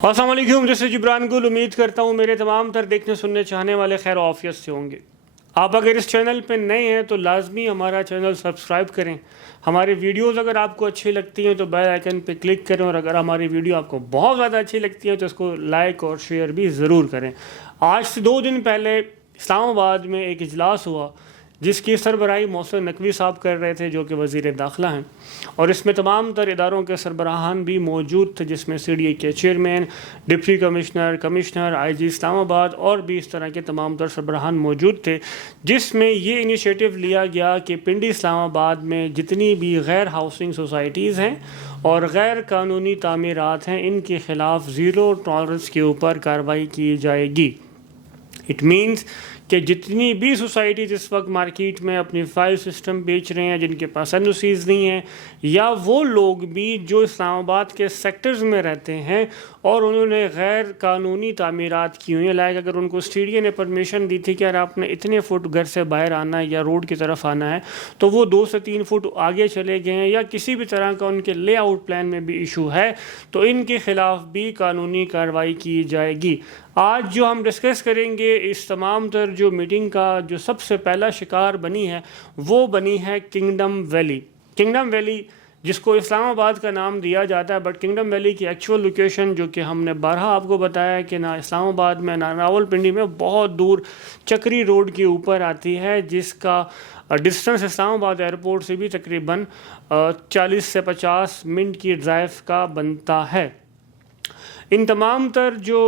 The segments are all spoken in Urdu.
السلام علیکم، جیسے جبران گل امید کرتا ہوں میرے تمام تر دیکھنے سننے چاہنے والے خیر و عافیت سے ہوں گے۔ آپ اگر اس چینل پہ نئے ہیں تو لازمی ہمارا چینل سبسکرائب کریں۔ ہماری ویڈیوز اگر آپ کو اچھی لگتی ہیں تو بیل آئیکن پہ کلک کریں، اور اگر ہماری ویڈیو آپ کو بہت زیادہ اچھی لگتی ہے تو اس کو لائک اور شیئر بھی ضرور کریں۔ آج سے 2 دن پہلے اسلام آباد میں ایک اجلاس ہوا جس کی سربراہی محسن نقوی صاحب کر رہے تھے، جو کہ وزیر داخلہ ہیں، اور اس میں تمام تر اداروں کے سربراہان بھی موجود تھے، جس میں سی ڈی اے کے چیئرمین، ڈپٹی کمشنر، آئی جی اسلام آباد اور بھی اس طرح کے تمام تر سربراہان موجود تھے، جس میں یہ انیشیٹو لیا گیا کہ پنڈی اسلام آباد میں جتنی بھی غیر ہاؤسنگ سوسائٹیز ہیں اور غیر قانونی تعمیرات ہیں، ان کے خلاف زیرو ٹالرنس کے اوپر کارروائی کی جائے گی۔ اٹ مینس کہ جتنی بھی سوسائٹیز اس وقت مارکیٹ میں اپنی فائل سسٹم بیچ رہے ہیں، جن کے پاس این او سیز نہیں ہیں، یا وہ لوگ بھی جو اسلام آباد کے سیکٹرز میں رہتے ہیں اور انہوں نے غیر قانونی تعمیرات کی ہوئی ہیں، لائک اگر ان کو اسٹی ڈی اے نے پرمیشن دی تھی کہ اگر آپ نے اتنے فٹ گھر سے باہر آنا ہے یا روڈ کی طرف آنا ہے تو وہ 2 سے 3 فٹ آگے چلے گئے ہیں، یا کسی بھی طرح کا ان کے لے آؤٹ پلان میں بھی ایشو ہے، تو ان کے خلاف بھی قانونی کارروائی کی جائے گی۔ آج جو ہم ڈسکس کریں گے، اس تمام تر جو میٹنگ کا جو سب سے پہلا شکار بنی ہے وہ بنی ہے کنگڈم ویلی۔ کنگڈم ویلی جس کو اسلام آباد کا نام دیا جاتا ہے، بٹ کنگڈم ویلی کی ایکچوئل لوکیشن، جو کہ ہم نے بارہا آپ کو بتایا ہے کہ نہ اسلام آباد میں نہ راولپنڈی میں، بہت دور چکری روڈ کے اوپر آتی ہے، جس کا ڈسٹنس اسلام آباد ایئرپورٹ سے بھی تقریباً 40 سے 50 منٹ کی ڈرائیو کا بنتا ہے۔ ان تمام تر جو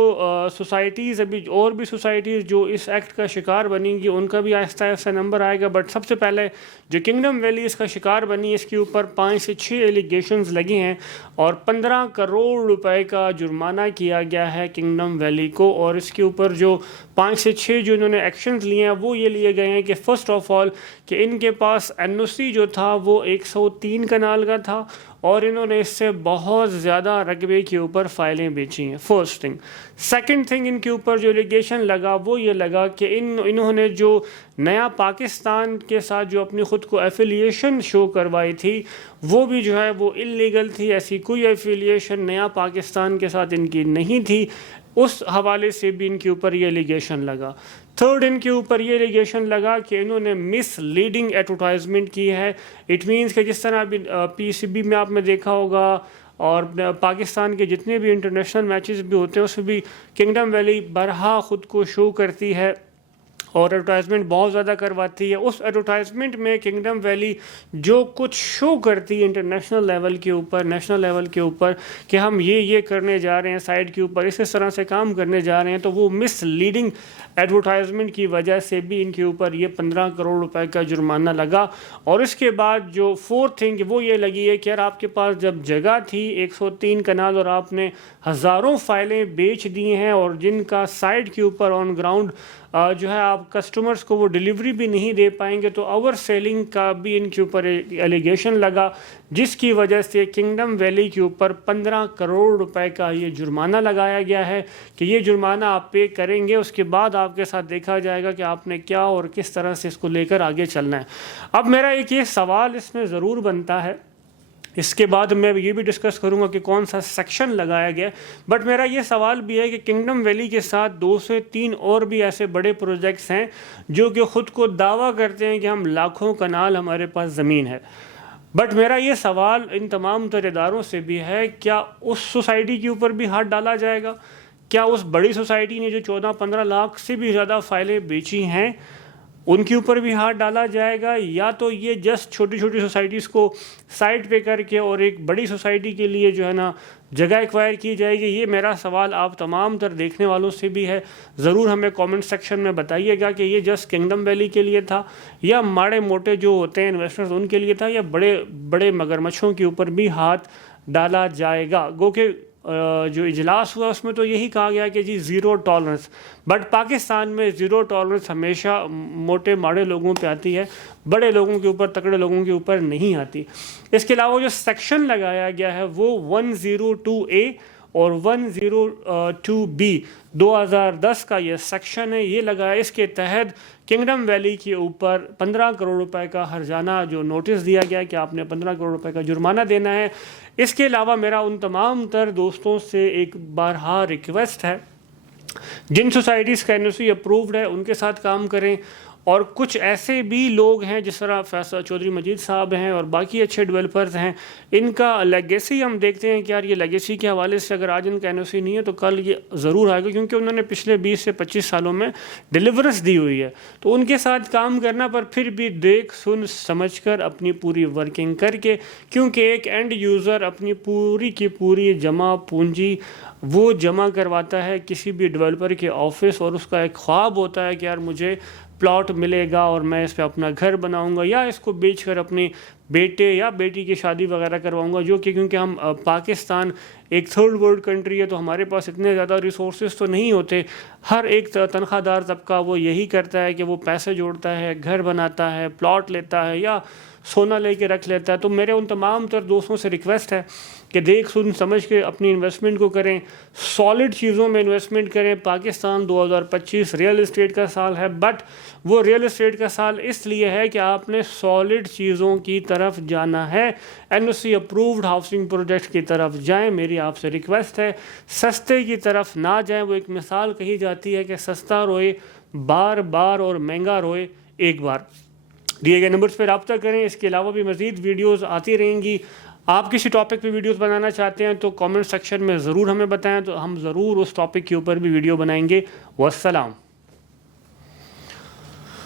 سوسائٹیز، ابھی اور بھی سوسائٹیز جو اس ایکٹ کا شکار بنیں گی، ان کا بھی آہستہ آہستہ نمبر آئے گا، بٹ سب سے پہلے جو کنگڈم ویلی اس کا شکار بنی، اس کے اوپر 5 سے 6 ایلیگیشنز لگی ہیں اور 15 کروڑ روپے کا جرمانہ کیا گیا ہے کنگڈم ویلی کو۔ اور اس کے اوپر جو 5 سے 6 جو انہوں نے ایکشنز لیے ہیں وہ یہ لیے گئے ہیں کہ فرسٹ آف آل کہ ان کے پاس این او سی جو تھا وہ 103 کنال کا تھا، اور انہوں نے اس سے بہت زیادہ رقبے کے اوپر فائلیں بیچی ہیں، first thing. Second thing in کے اوپر جو ایلیگیشن لگا وہ یہ لگا کہ انہوں نے جو نیا پاکستان کے ساتھ جو اپنی خود کو ایفیلیشن شو کروائی تھی، وہ بھی جو ہے وہ اللیگل تھی، ایسی کوئی ایفیلیشن نیا پاکستان کے ساتھ ان کی نہیں تھی، اس حوالے سے بھی ان کے اوپر یہ ایلیگیشن لگا۔ تھرڈ ان کے اوپر یہ ایلیگیشن لگا کہ انہوں نے مس لیڈنگ ایڈورٹائزمنٹ کی ہے۔ اٹ مینس کہ جس طرح پی سی بی میں آپ نے دیکھا ہوگا اور پاکستان کے جتنے بھی انٹرنیشنل میچز بھی ہوتے ہیں اس میں بھی کنگڈم ویلی برہا خود کو شو کرتی ہے اور ایڈورٹائزمنٹ بہت زیادہ کرواتی ہے۔ اس ایڈورٹائزمنٹ میں کنگڈم ویلی جو کچھ شو کرتی ہے انٹرنیشنل لیول کے اوپر، نیشنل لیول کے اوپر، کہ ہم یہ کرنے جا رہے ہیں سائٹ کے اوپر، اس طرح سے کام کرنے جا رہے ہیں، تو وہ مس لیڈنگ ایڈورٹائزمنٹ کی وجہ سے بھی ان کے اوپر یہ 15 کروڑ روپے کا جرمانہ لگا۔ اور اس کے بعد جو فورتھ تھنگ وہ یہ لگی ہے کہ اگر آپ کے پاس جب جگہ تھی 103 کنال اور آپ نے ہزاروں فائلیں بیچ دی ہیں اور جن کا سائٹ کے اوپر آن گراؤنڈ جو ہے آپ کسٹمرز کو وہ ڈیلیوری بھی نہیں دے پائیں گے، تو اوور سیلنگ کا بھی ان کے اوپر ایلیگیشن لگا، جس کی وجہ سے کنگڈم ویلی کے اوپر 15 کروڑ روپے کا یہ جرمانہ لگایا گیا ہے کہ یہ جرمانہ آپ پے کریں گے، اس کے بعد آپ کے ساتھ دیکھا جائے گا کہ آپ نے کیا اور کس طرح سے اس کو لے کر آگے چلنا ہے۔ اب میرا ایک یہ سوال اس میں ضرور بنتا ہے، اس کے بعد میں یہ بھی ڈسکس کروں گا کہ کون سا سیکشن لگایا گیا، بٹ میرا یہ سوال بھی ہے کہ کنگڈم ویلی کے ساتھ 2 سے 3 اور بھی ایسے بڑے پروجیکٹس ہیں جو کہ خود کو دعویٰ کرتے ہیں کہ ہم لاکھوں کنال ہمارے پاس زمین ہے، بٹ میرا یہ سوال ان تمام تر اداروں سے بھی ہے، کیا اس سوسائٹی کے اوپر بھی ہاتھ ڈالا جائے گا؟ کیا اس بڑی سوسائٹی نے جو 14-15 لاکھ سے بھی زیادہ فائلیں بیچی ہیں ان کے اوپر بھی ہاتھ ڈالا جائے گا، یا تو یہ جسٹ چھوٹی چھوٹی سوسائٹیز کو سائٹ پہ کر کے اور ایک بڑی سوسائٹی کے لیے جو ہے نا جگہ ایکوائر کی جائے گی؟ یہ میرا سوال آپ تمام تر دیکھنے والوں سے بھی ہے، ضرور ہمیں کامنٹ سیکشن میں بتائیے گا کہ یہ جسٹ کنگڈم ویلی کے لیے تھا، یا ماڑے موٹے جو ہوتے ہیں انویسٹرز ان کے لیے تھا، یا بڑے بڑے مگرمچھوں کے اوپر بھی ہاتھ ڈالا جائے گا۔ گو کہ جو اجلاس ہوا اس میں تو یہی کہا گیا کہ جی زیرو ٹالرنس، بٹ پاکستان میں زیرو ٹالرنس ہمیشہ موٹے ماڑے لوگوں پہ آتی ہے، بڑے لوگوں کے اوپر، تکڑے لوگوں کے اوپر نہیں آتی۔ اس کے علاوہ جو سیکشن لگایا گیا ہے وہ 102A اور 102B 2010 کا یہ سیکشن ہے، یہ لگا ہے۔ اس کے تحت کنگڈم ویلی کے اوپر 15 کروڑ روپے کا ہرجانہ جو نوٹس دیا گیا کہ آپ نے 15 کروڑ روپے کا جرمانہ دینا ہے۔ اس کے علاوہ میرا ان تمام تر دوستوں سے ایک بارہا ریکویسٹ ہے، جن سوسائٹیز کا NOC اپرووڈ ہے ان کے ساتھ کام کریں، اور کچھ ایسے بھی لوگ ہیں جس طرح فیصل چودھری مجید صاحب ہیں اور باقی اچھے ڈیولپرز ہیں، ان کا لیگیسی ہم دیکھتے ہیں کہ یار یہ لیگیسی کے حوالے سے اگر آج ان کا NOC نہیں ہے تو کل یہ ضرور آئے گا، کیونکہ انہوں نے پچھلے 20 سے 25 سالوں میں ڈیلیورنس دی ہوئی ہے. تو ان کے ساتھ کام کرنا، پر پھر بھی دیکھ سن سمجھ کر اپنی پوری ورکنگ کر کے، کیونکہ ایک اینڈ یوزر اپنی پوری کی پوری جمع پونجی وہ جمع کرواتا ہے کسی بھی ڈیولپر کے آفس، اور اس کا ایک خواب ہوتا ہے کہ یار مجھے پلاٹ ملے گا اور میں اس پہ اپنا گھر بناؤں گا، یا اس کو بیچ کر اپنے بیٹے یا بیٹی کی شادی وغیرہ کرواؤں گا، جو کہ کیونکہ ہم پاکستان ایک تھرڈ ورلڈ کنٹری ہے تو ہمارے پاس اتنے زیادہ ریسورسز تو نہیں ہوتے. ہر ایک تنخواہ دار طبقہ وہ یہی کرتا ہے کہ وہ پیسے جوڑتا ہے، گھر بناتا ہے، پلاٹ لیتا ہے یا سونا لے کے رکھ لیتا ہے. تو میرے ان تمام تر دوستوں سے ریکویسٹ ہے کہ دیکھ سن سمجھ کے اپنی انویسٹمنٹ کو کریں، سالڈ چیزوں میں انویسٹمنٹ کریں. پاکستان 2025 ریئل اسٹیٹ کا سال ہے، بٹ وہ ریئل اسٹیٹ کا سال اس لیے ہے کہ آپ نے سالڈ چیزوں کی طرف جانا ہے، NOC اپرووڈ ہاؤسنگ پروجیکٹ کی طرف جائیں. میری آپ سے ریکویسٹ ہے سستے کی طرف نہ جائیں. وہ ایک مثال کہی جاتی ہے کہ سستا روئے بار بار اور مہنگا روئے ایک بار. دیے گئے نمبرز پہ رابطہ کریں. اس کے علاوہ بھی مزید ویڈیوز آتی رہیں گی. آپ کسی ٹاپک پہ ویڈیوز بنانا چاہتے ہیں تو کامنٹ سیکشن میں ضرور ہمیں بتائیں، تو ہم ضرور اس ٹاپک کے اوپر بھی ویڈیو بنائیں گے. والسلام.